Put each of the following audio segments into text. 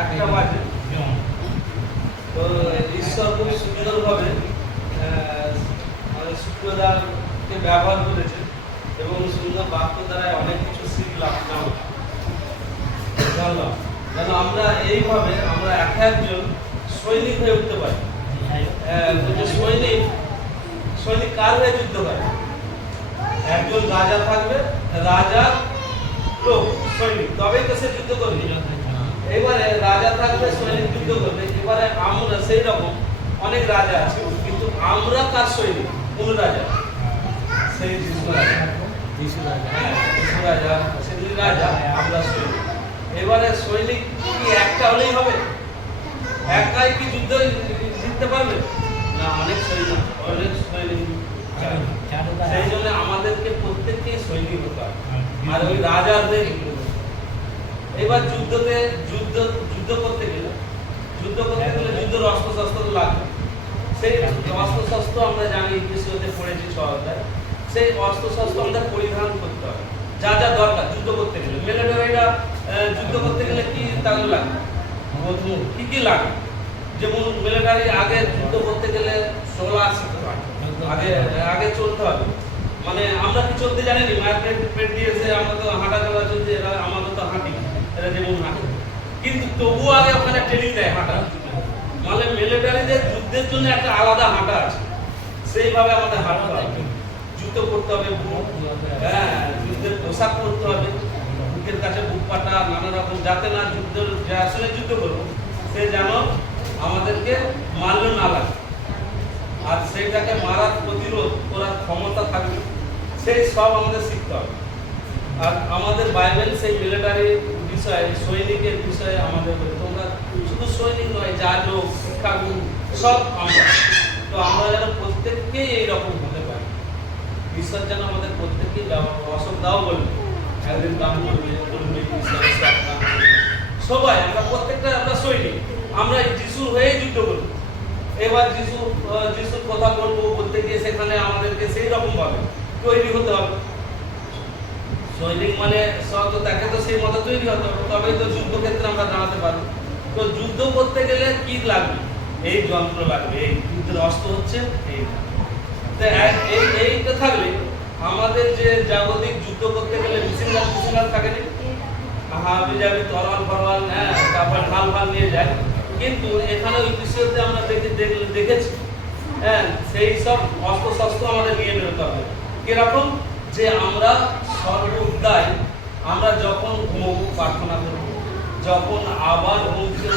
একটা তো ঈশ্বর খুব সুন্দরভাবে মানে শুক্রদারকে ব্যবহার করেছে এবং সুন্দর বাক্য দ্বারা অনেক কিছু শিখলাম জানলাম। আমরা এইভাবে আমরা এক একজন সৈনিক হয়ে উঠতে পারি। সৈনিক সৈনিক কার হয়ে যুদ্ধ করে? একজন রাজা থাকবে রাজা লোক, সৈনিক। তবেই তো সে যুদ্ধ করবে। এবারে রাজা থাকবে সৈনিক যুদ্ধ করবে এবারে আমরা সেই রকম অনেক রাজা আছে কিন্তু আমরা কার সৈনিক কোন রাজা? সেই যিশু রাজা। হ্যাঁ, যিশু রাজা সেদিন রাজা আমরা সৈনিক। এবারে সৈনিক কি একটা হলেই হবে? একাই কি যুদ্ধ জিততে পারবে? না অনেক সৈনিক অনেক সৈনিক। সেই জন্য আমাদেরকে প্রত্যেককেই সৈনিক হতে হবে। আর ওই রাজাদের এবার যুদ্ধতে যুদ্ধ যুদ্ধ করতে গেলে যুদ্ধ করতে গেলে যুদ্ধের অস্ত্র শস্ত্র লাগবে। সেই অস্ত্র শস্ত্র আমরা জানি কৃষিতে পড়েছি ছ অধ্যায়। সেই অস্ত্র শস্ত্র আমাদের পরিধান করতে হবে। যা যা দরকার যুদ্ধ করতে গেলে। মিলিটারিরা যুদ্ধ করতে গেলে কি তাদের লাগে কি কি লাগে যেমন মিলিটারি আগে যুদ্ধ করতে গেলে সোলা শিখতে হয় আগে আগে চলতে হবে। মানে আমরা কি চলতে জানি না মায়ের পেট পেট দিয়েছে আমরা তো হাঁটা চলা চলছে এরা আমাদের তো হাঁটি কিন্তু তবুও আগে ওখানে ট্রেনিং দেয় হাঁটা। মানে মিলিটারিদের যুদ্ধের জন্য একটা আলাদা হাঁটা আছে। সেইভাবে আমাদের হাঁটতে হবে জুতো করতে হবে হ্যাঁ যুদ্ধের পোশাক পরতে হবে। বুকের কাছে বুক পাটা নানা রকম, যাতে না যুদ্ধ, যে আসলে যুদ্ধ করব সে যেন আমাদেরকে মারল না লাগে। আর সেইটাকে মারার প্রতিরোধ করার ক্ষমতা থাকবে। সেই সব আমাদের শিখতে হবে। আর আমাদের বাইবেল সেই মিলিটারি বিষয়ে, সৈনিকের বিষয়ে আমাদের তোমরা শুধু সৈনিক নয় যা যোগ শিক্ষাগুরু, সব আমরা। তো আমরা যেন প্রত্যেককেই এইরকম হতে পারি। ঈশ্বর যেন আমাদের প্রত্যেককেই অসুখ দাও বলবে। একদিন দাম করবে। সবাই, আমরা প্রত্যেকটা, আমরা সৈনিক। আমরা যিশুর হয়েই যুদ্ধ করব। এবার যিশু যিশুর কথা বলব বলতে সেখানে আমাদেরকে সেই রকম ভাবে তৈরি হতে হবে। সৈনিক মানে সব তো তাকে তো সেই মতো তৈরি হতে, তবেই তো যুদ্ধক্ষেত্রে আমরা দাঁড়াতে পারব। তো যুদ্ধ করতে গেলে কি লাগবে? এই যন্ত্র লাগবে, এই যুদ্ধের অস্ত্র হচ্ছে এই। এই থাকলে আমাদের যে জাগতিক যুদ্ধ করতে গেলে থাকে হাবি যাবে, তরল ফরওয়াল হ্যাঁ তারপর ফাল নিয়ে যায়। কিন্তু এখানে ওই বিষয়তে আমরা দেখে দেখ- দেখেছি হ্যাঁ সেই সব অস্ত্র শস্ত্র আমাদের নিয়ে বেরোতে হবে। কীরকম? যে আমরা সর্বদাই আমরা যখন ঘুমবো, প্রার্থনা করব। যখন আবার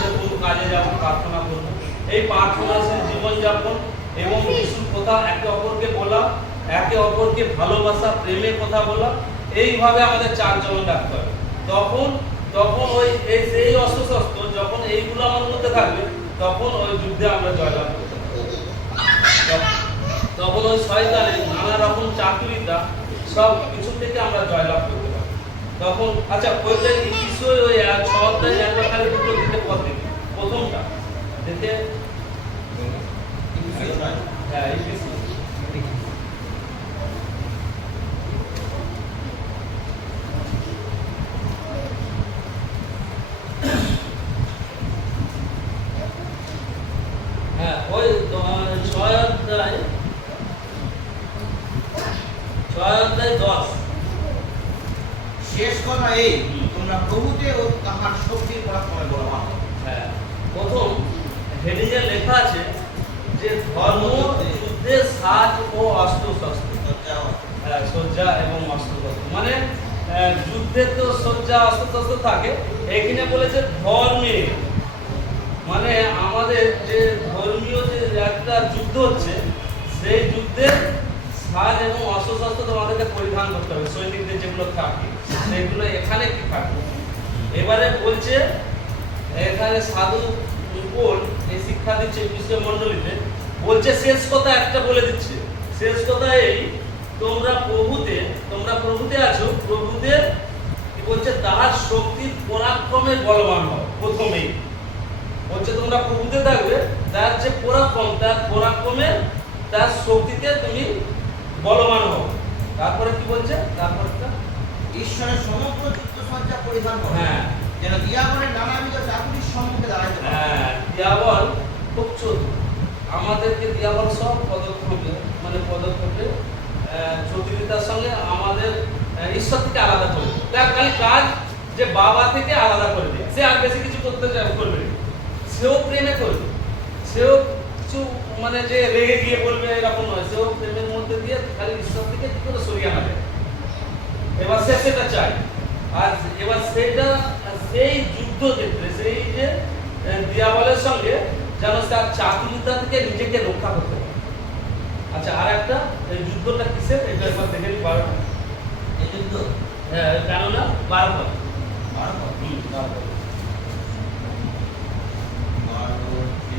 থেকে কাজে যাব, প্রার্থনা করব। এই প্রার্থনাশীল জীবনযাপন এবং যিশুর কথা একে অপরকে বলা, একে অপরকে ভালোবাসা প্রেমে কথা বলা, এইভাবে আমাদের চার চলন রাখতে হবে তখন তখন ওই এই সেই অস্ত্র যখন এইগুলো আমার মধ্যে থাকবে, তখন ওই যুদ্ধে আমরা জয়লাভ করতে তখন ওই শয়তানের নানা রকম চাকরিটা সব কিছু থেকে আমরা জয়লাভ করতে পারব তখন আচ্ছা ওইটা বিষয় ওই ছ অধ্যায় একবার খালি দুটো দিতে পথ প্রথমটা। দেখে? হ্যাঁ হ্যাঁ ওই ছয় অধ্যায় ছয় দশ। শেষ কথা এই তোমরা প্রভুতে ও তাহার শক্তির পরাক্রমে হ্যাঁ। প্রথম হেডিংয়ে লেখা আছে যে ধর্ম যুদ্ধের সাজ ও অস্ত্র শস্ত্র। হ্যাঁ, সজ্জা এবং অস্ত্র শস্ত্র। মানে যুদ্ধে তো সজ্জা অস্ত্র শস্ত্র থাকে। এখানে বলেছে ধর্মে। মানে আমাদের যে ধর্মীয় যে একটা যুদ্ধ হচ্ছে সেই যুদ্ধে সাজ এবং অস্ত্র তোমাদেরকে পরিধান করতে হবে, সৈনিকদের যেগুলো থাকে, সেগুলো এখানে কি থাকবে এবারে বলছে, এখানে সাধু উপর এই শিক্ষা দিচ্ছে বিশ্ব মন্ডলীতে বলছে শেষ কথা একটা বলে দিচ্ছে। শেষ কথা এই, তোমরা প্রভুতে তোমরা প্রভুতে আছো, প্রভুতে, কি বলছে তাহার শক্তির পরাক্রমে বলবান হও, প্রথমেই। বলছে, তোমরা প্রভুতে থাকবে, তার যে পরাক্রম, তার পরাক্রমে, তার শক্তিতে তুমি বলবান হোক তারপরে কি বলছে? তারপরটা? ঈশ্বরের সমগ্র চিত্ত সজ্জা পরিধান করে। হ্যাঁ। যেন দিয়াবলের নানাবিধ চাকুরির সম্মুখে দাঁড়াইতে পারে। হ্যাঁ দিয়াবল খুব চতুর। আমাদেরকে দিয়াবল সব পদক্ষেপে মানে পদক্ষেপে চতুরিতার সঙ্গে আমাদের ঈশ্বর থেকে আলাদা করে তার খালি কাজ যে বাবা থেকে আলাদা করে দেয়। সে আর বেশি কিছু করতে চায় করবে সেও প্রেমে করবে সেও কিছু মানে যে রেগে গিয়ে বলবে এরকম নয় সেও প্রেমের মধ্যে দিয়ে খালি ঈশ্বর থেকে কি করে সরিয়ে আনা যায় এবার সে সেটা চাই আর এবার সেটা সেই যুদ্ধ ক্ষেত্রে সেই যে দিয়াবলের সঙ্গে যেন তার চাতুরিতা থেকে নিজেকে রক্ষা করতে পারে। আচ্ছা আর একটা এই যুদ্ধটা কিসের? এটা একবার দেখে নিই বারোটা। এই যুদ্ধ? হ্যাঁ, কেননা বারো বারো বারো বারো হচ্ছে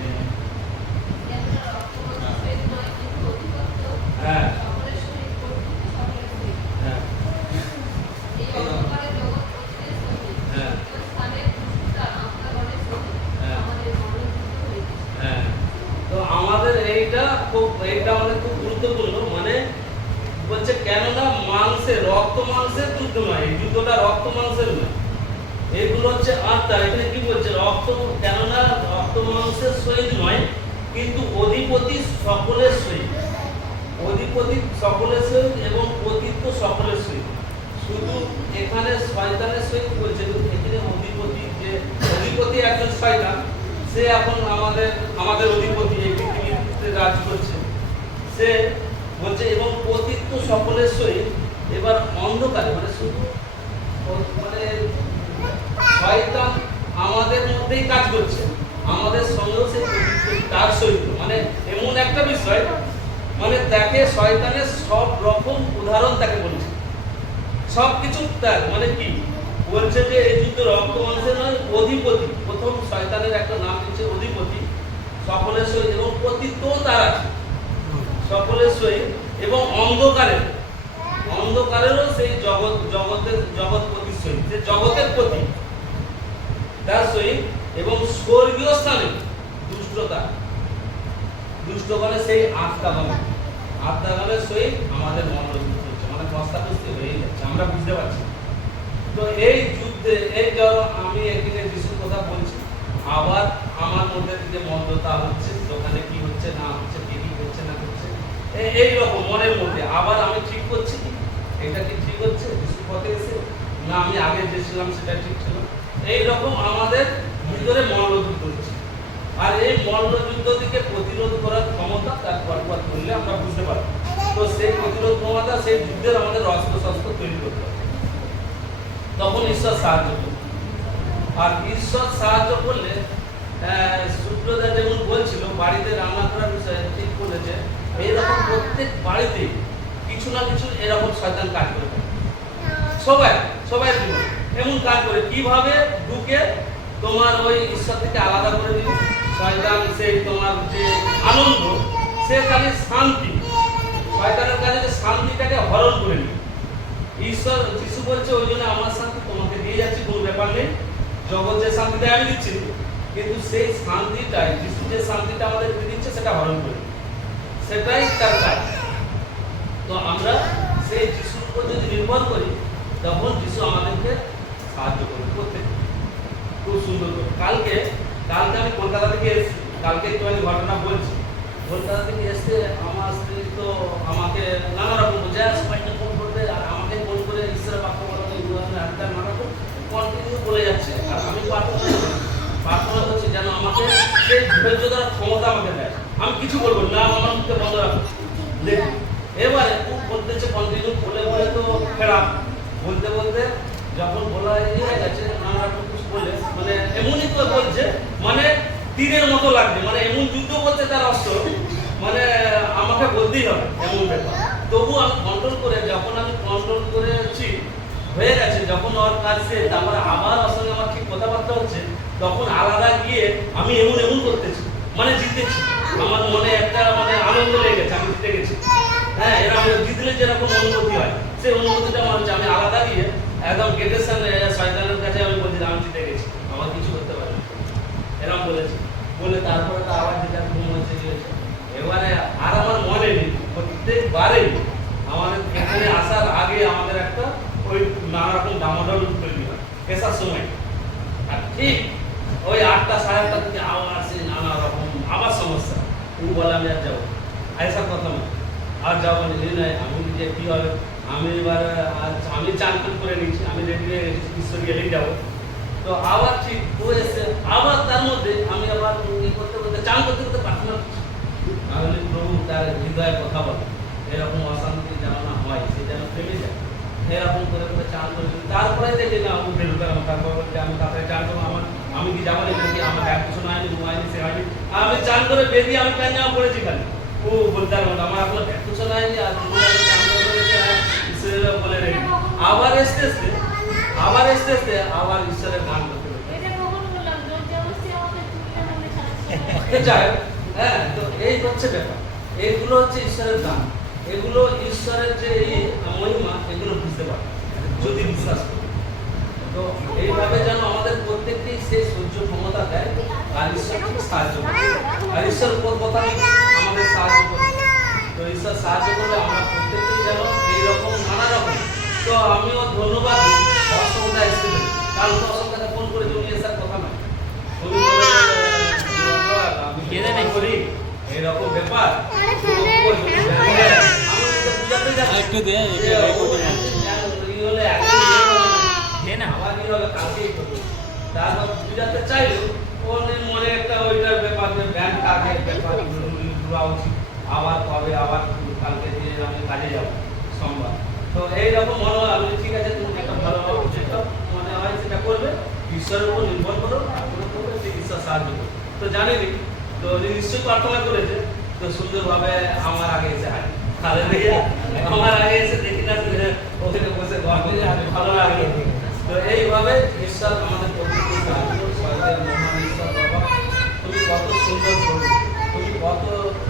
হ্যাঁ হ্যাঁ হ্যাঁ হ্যাঁ তো আমাদের এইটা খুব এইটা আমাদের খুব গুরুত্বপূর্ণ মানে বলছে কেননা মাংসের রক্ত মাংসের যুদ্ধ নয়, এই যুদ্ধটা রক্ত মাংসের নয় এগুলো হচ্ছে আত্মা, এখানে কি বলছে? রক্ত কেননা রক্ত মাংসের সহিত নয়, কিন্তু অধিপতি সকলের সহিত। অধিপতি সকলের সহিত এবং পতিত্ব সকলের সহিত। শুধু এখানে শয়তানের সহিত বলছে এখানে অধিপতি যে অধিপতি একজন শয়তান, সে এখন আমাদের আমাদের অধিপতি এই পৃথিবীতে রাজ করছে। সে বলছে এবং পতিত্ব সকলের সহিত এবার অন্ধকারে মানে শুধু মানে শয়তান আমাদের মধ্যেই কাজ করছে, আমাদের সঙ্গেও সে তার সহিত। মানে এমন একটা বিষয় মানে তাকে শয়তানের সব রকম উদাহরণ তাকে বলছে। সব কিছু তার মানে কি? বলছে যে এই যুদ্ধ রক্ত মানুষের নয়, অধিপতি। প্রথম শয়তানের একটা নাম দিচ্ছে অধিপতি, সকলের সহিত এবং পতিত্ব তার আছে। সকলের সহিত এবং অন্ধকারের অন্ধকারেরও সেই জগৎ, জগতের জগৎপতির সহিত যে জগতের প্রতি। তার সহিত এবং স্বর্গীয় স্থানে দুষ্টতা। দুষ্টগণে সেই আত্মাগণে। আত্মাগণের সহিত আমাদের মনোরঞ্জন হচ্ছে। মানে কষ্টাকষ্টি হয়ে যাচ্ছে। আমরা বুঝতে পারছি। তো এই যুদ্ধে, এই ধরো আমি একদিনে যিশুর কথা বলছি। আবার আমার মধ্যে থেকে মন্দতা হচ্ছে দোকানে কি হচ্ছে, না হচ্ছে। এ- এই রকম মনের মধ্যে। আবার আমি ঠিক করছি এটা কি ঠিক হচ্ছে? যিশুর পথে এসে? না, আমি আগে যে সেটা ঠিক ছিল এই রকম আমাদের ভিতরে মল্লযুদ্ধ হচ্ছে আর এই মল্লযুদ্ধ থেকে প্রতিরোধ করার ক্ষমতা তার পরপর করলে আমরা বুঝতে পারব। তো সেই প্রতিরোধ ক্ষমতা, সেই যুদ্ধের আমাদের অস্ত্র শস্ত্র তৈরি করতে হবে। তখন ঈশ্বর সাহায্য করবে। আর ঈশ্বর সাহায্য করলে সুব্রতা যেমন বলছিল, বাড়িতে রান্না করার বিষয়ে ঠিক বলেছে এইরকম প্রত্যেক বাড়িতে কিছু না কিছু এরকম শয়তান কাজ করে। সবাই সবাই এমন কাজ করে, কীভাবে ঢুকে তোমার ওই ঈশ্বর থেকে আলাদা করে দিল শয়তান সেই তোমার যে আনন্দ, সে খালি শান্তি। শয়তানের কাছে শান্তিটাকে হরণ করে নিল ঈশ্বর যিশু বলছে, ওই জন্য আমার শান্তি তোমাকে দিয়ে যাচ্ছি, কোনো ব্যাপার নেই। জগৎ যে শান্তিটা আমি দিচ্ছি, কিন্তু সেই শান্তিটাই, যিশু যে শান্তিটা আমাদেরকে দিচ্ছে, সেটা হরণ করে সেটাই তার কাজ। তো আমরা সেই যিশুর উপর যদি নির্ভর করি, তখন যিশু আমাদেরকে সাহায্য করবে। প্রত্যেক খুব সুন্দর। কালকে কালকে আমি কলকাতা থেকে এসেছি। কালকে আমি ঘটনা বলছি। কলকাতা থেকে এসে আমার স্ত্রী তো আমাকে নানা রকম যা সবাইকে ফোন করবে আর আমাকে ফোন করে ঈশ্বরের বাক্য বলাতে একটা নানা রকম কন্টিনিউ বলে যাচ্ছে। আর আমি প্রার্থনা। প্রার্থনা করছি যেন আমাকে সেই ধৈর্য ধরার ক্ষমতা আমাকে দেয়। আমি কিছু বলব না, আমার বন্ধ রাখো। এবারে বলতেছে কন্টিনিউ বলে বলে তো বলতে বলতে যখন বলা হয়ে গেছে, নানা রকম কিছু বলে মানে এমনই তো বলছে মানে তীরের মতো লাগছে মানে এমন যুদ্ধ করছে তার অস্ত্র মানে আমাকে বলতেই হবে এমন ব্যাপার। তবু আমি কন্ট্রোল করে, যখন আমি কন্ট্রোল করেছি, হয়ে গেছে, যখন ওর আবার ওর সঙ্গে আমার ঠিক কথাবার্তা হচ্ছে, তখন আলাদা গিয়ে আমি এমন এমন করতেছি মানে জিতেছি। আমার মনে একটা মানে আনন্দ লেগে গেছে, আমি জিতে গেছি। হ্যাঁ এরকম জিতলে যেরকম অনুভূতি হয়, সেই অনুভূতিটা আমার আমি আলাদা গিয়ে একদম গেটের সামনে শয়তানের কাছে আমি বলছি আমি জিতে গেছি, আমার কিছু করতে পারে এরকম বলেছি, বলে তারপরে তো আবার যেটা ঘুম হচ্ছে কি এবারে আর আমার মনে নেই প্রত্যেকবারেই আমাদের এখানে আসার আগে আমাদের একটা ওই নানা রকম দামাদল তৈরি হয় পেশার সময়। আর ঠিক ওই আটটা সাড়ে আটটা থেকে আবার আসে নানা রকম আবার সমস্যা ও বলে আমি আর যাব ऐसा কথা না। আর যাব না এই নয় আমি যে কী হবে? আমি এবার আমি চান করে নিচ্ছি আমি রেডি হয়ে গেছি ঈশ্বর গেলেই যাব। তো আবার ঠিক ও এসে আবার তার মধ্যে আমি আবার করতে করতে চান করতে করতে করছি। আমি বলি, প্রভু তার হৃদয়ে কথা বলে এরকম অশান্তি যেন না হয় সে যেন থেমে যায়। এরকম করে করে চান করে তারপরে দেখি না আমি বেরো করে আমার তারপর আমি তাড়াতাড়ি চান করব আমার আমি কি যাব না নাকি আমার এক কিছু নয়নি ঘুমায়নি সে হয়নি আমি চান করে বেরিয়ে আমি প্যান জামা পড়েছি খালি। ও বলতে পারব না, আমার এখনও এক কিছু আর হ্যাঁ, ঈশ্বরের বলে রেখে। আবার আসতে আসতে আবার আসতে আসতে আবার ঈশ্বরের গান করতে যাই হ্যাঁ তো এই হচ্ছে ব্যাপার। এগুলো হচ্ছে ঈশ্বরের দান। এগুলো ঈশ্বরের যে মহিমা এগুলো বুঝতে পারে যদি বিশ্বাস করি। তো এইভাবে যেন আমাদের প্রত্যেককেই সেই সহ্য ক্ষমতা দেয় আর ঈশ্বর ঠিক সাহায্য করে। আর ঈশ্বর উপর কথা আমাদের সাহায্য করে। তো ঈশ্বর সাহায্য করলে আমরা প্রত্যেকেই যেন এইরকম নানা রকম তো আমিও ধন্যবাদ অসংখ্যা এসেছে। কাল তো অসংখ্যাকে ফোন করে উনি এসার কথা না। করি। এইরকম ব্যাপার। আমি বুঝাতে যাচ্ছি। একটু দে, একটু যে recording ও- আছে। ই হলে একদিন ইয়ে হবে না। না। আবার কি হবে কালকেই করব তারপর বুঝাতে চাইলেও ওর মনে একটা ওইটার ব্যাপার যে ব্যাংক আগে ব্যাপার ঘুরা উচিত আবার কবে আবার কালকে দিয়ে আমি কাজে যাব সোমবার তো এইরকম মনে হয় আমি ঠিক আছে তুমি একটা ভালো যেটা মনে হয় সেটা করবে ঈশ্বরের উপর নির্ভর করো করবে যে ঈশ্বর সাহায্য করবে তো জানিনি তো নিশ্চয়ই প্রার্থনা করেছে তো সুন্দরভাবে আমার আগে এসে হাই হালেলুয়া আমার আগে এসে দেখি না যে ওখানে বসে গল্পে ভালো লাগে তো এইভাবে ঈশ্বর আমাদের প্রত্যেককে সাহায্য করুন। স্বর্গের মহান ঈশ্বর বাবা তুমি কত সুন্দর প্রভু তুমি কত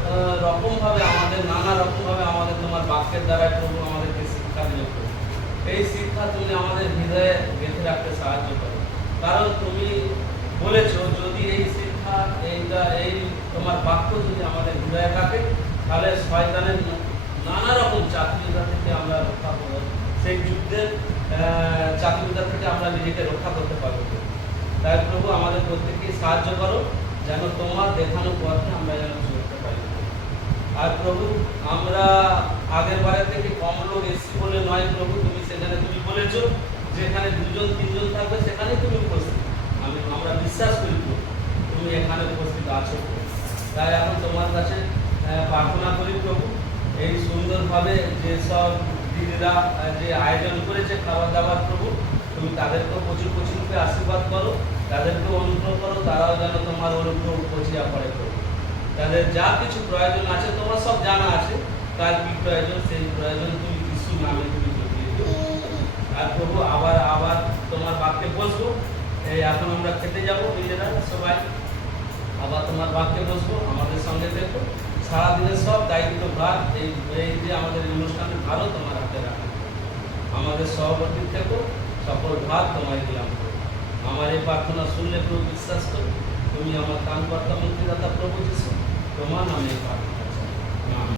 আহ, রকমভাবে আমাদের নানা রকমভাবে আমাদের তোমার বাক্যের দ্বারা প্রভু আমাদেরকে শিক্ষা দিলে প্রভু এই শিক্ষা তুমি আমাদের হৃদয়ে গেঁথে রাখতে সাহায্য করো কারণ তুমি বলেছ যদি এই শিক্ষা এইটা এই তোমার বাক্য যদি আমাদের হৃদয়ে থাকে তাহলে শয়তানের নানা রকম চাকরিটা থেকে আমরা রক্ষা করব। সেই যুদ্ধের আহ, চাকরিটা থেকে আমরা নিজেকে রক্ষা করতে পারব। তাই প্রভু আমাদের প্রত্যেককে সাহায্য করো যেন তোমার দেখানো পথে আমরা যেন চলতে পারি। আর প্রভু আমরা আগের বারের থেকে কম লোক এসছি বলে নয় প্রভু তুমি সেখানে তুমি বলেছ যেখানে দুজন তিনজন থাকবে সেখানেই তুমি উপস্থিত। আমি আমরা বিশ্বাস করি তুমি এখানে উপস্থিত আছো। তাই এখন তোমার কাছে প্রার্থনা করি প্রভু। এই সুন্দরভাবে যেসব দিদিরা যে আয়োজন করেছে খাবার দাবার প্রভু, তুমি তাদেরকেও প্রচুর প্রচুর রূপে আশীর্বাদ করো, তাদেরকেও অনুগ্রহ করো, তারাও যেন তোমার অনুগ্রহ পচিয়া পড়ে প্রভু। তাদের যা কিছু প্রয়োজন আছে, তোমার সব জানা আছে। কার কি প্রয়োজন, সেই প্রয়োজন তুমি কিছু নামে তুমি জটিয়ে দিও। আর প্রভু, আবার আবার তোমার বাক্যে বসবো। এই এখন আমরা খেতে যাব, নিজেরা সবাই। আবার তোমার বাক্যে বসবো, আমাদের সঙ্গে দেখো সারাদিনের সব দায়িত্ব ভার এই এই যে আমাদের এই অনুষ্ঠানের ভারও তোমার হাতে রাখো। আমাদের সভাপতি থেকে সকল ভার তোমায় দিলাম। আমার এই প্রার্থনা শুনলে প্রভু বিশ্বাস করো, তুমি আমার কান কর্তা মুক্তিদাতা প্রভু যিশু, তোমার নামে প্রার্থনা।